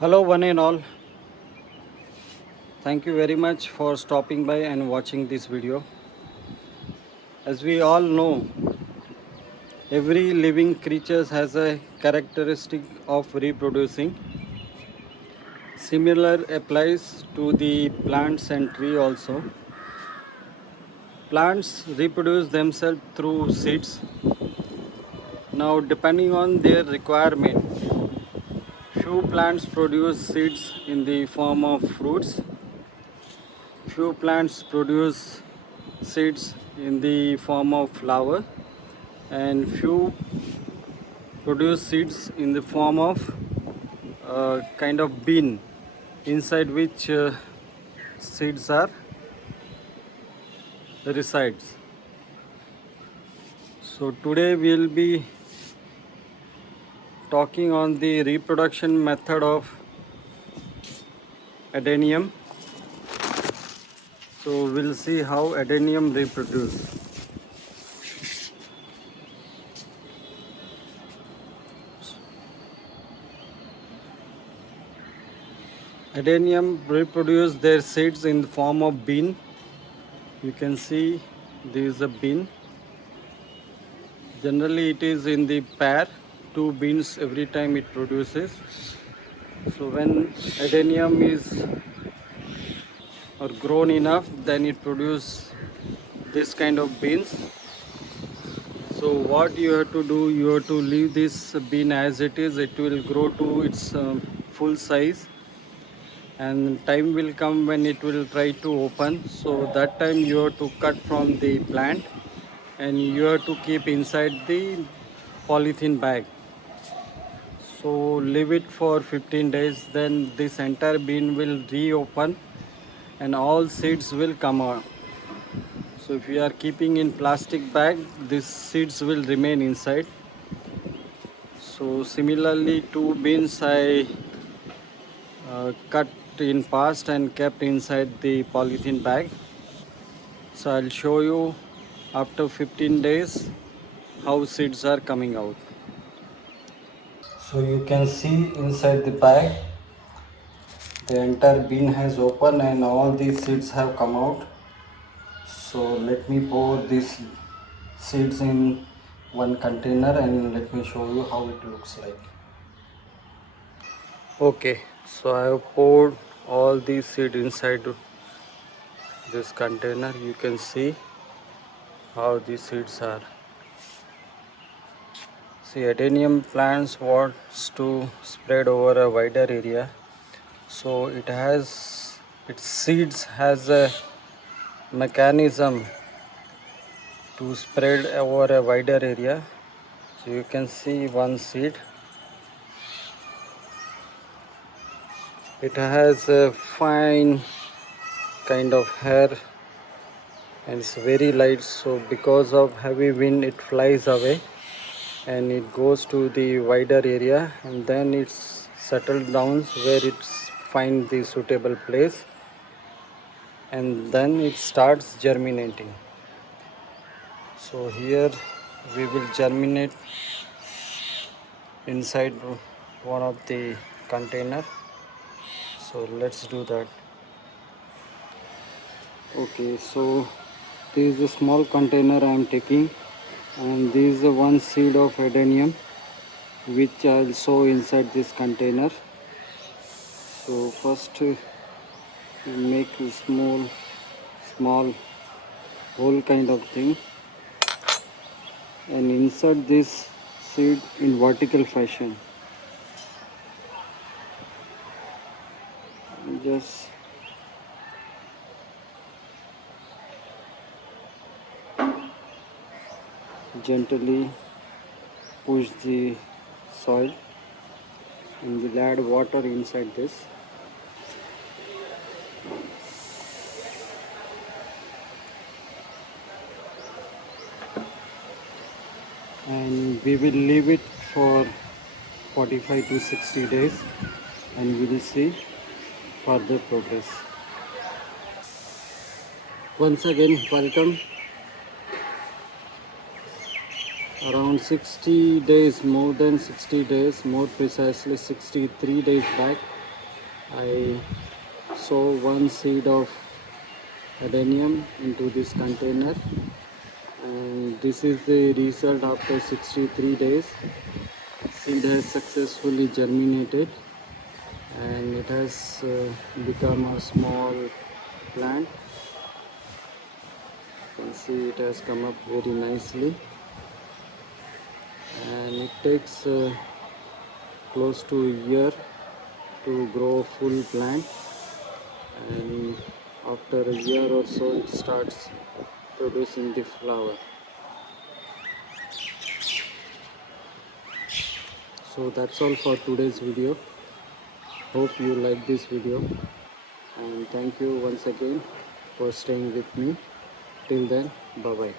Hello, one and all. Thank you very much for stopping by and watching this video. As we all know, every living creature has a characteristic of reproducing. Similar applies to the plants and tree also. Plants reproduce themselves through seeds. Now, depending on their requirement, few plants produce seeds in the form of fruits. Few plants produce seeds in the form of flower, and few produce seeds in the form of kind of bean inside which seeds are resides. So today we'll be talking on the reproduction method of Adenium. So we'll see how Adenium reproduce. Adenium reproduce their seeds in the form of bean. You can see there is a bean. Generally it is in the pair, two beans every time it produces. So when Adenium is or grown enough, then it produces this kind of beans. So what you have to do, you have to leave this bean as it is. It will grow to its full size, and time will come when it will try to open. So that time you have to cut from the plant and you have to keep inside the polythene bag. So leave it for 15 days, then this entire bean will reopen and all seeds will come out. So if you are keeping in plastic bag, these seeds will remain inside. So similarly, two beans I cut in past and kept inside the polythene bag. So I'll show you after 15 days how seeds are coming out. So you can see inside the bag the entire bean has opened and all these seeds have come out. So let me pour these seeds in one container and let me show you how it looks like. Okay, so I have poured all these seeds inside this container. You can see how these seeds are. See, Adenium plants wants to spread over a wider area, so its seeds has a mechanism to spread over a wider area. So you can see one seed. It has a fine kind of hair and it's very light, so because of heavy wind it flies away and it goes to the wider area, and then it's settled down where it's find the suitable place, and then it starts germinating. So here we will germinate inside one of the container. So let's do that. Okay, so this is a small container I am taking, and this is the one seed of Adenium which I'll sow inside this container. So first you make a small hole kind of thing and insert this seed in vertical fashion. Just gently push the soil and we'll add water inside this. And we will leave it for 45 to 60 days and we will see further progress. Once again, welcome. Around 60 days, more than 60 days, more precisely 63 days back, I sow one seed of Adenium into this container, and this is the result after 63 days. Seed has successfully germinated and it has become a small plant. You can see it has come up very nicely, and it takes close to a year to grow a full plant, and after a year or so it starts producing the flower. So that's all for today's video. Hope you like this video, and thank you once again for staying with me. Till then, bye bye.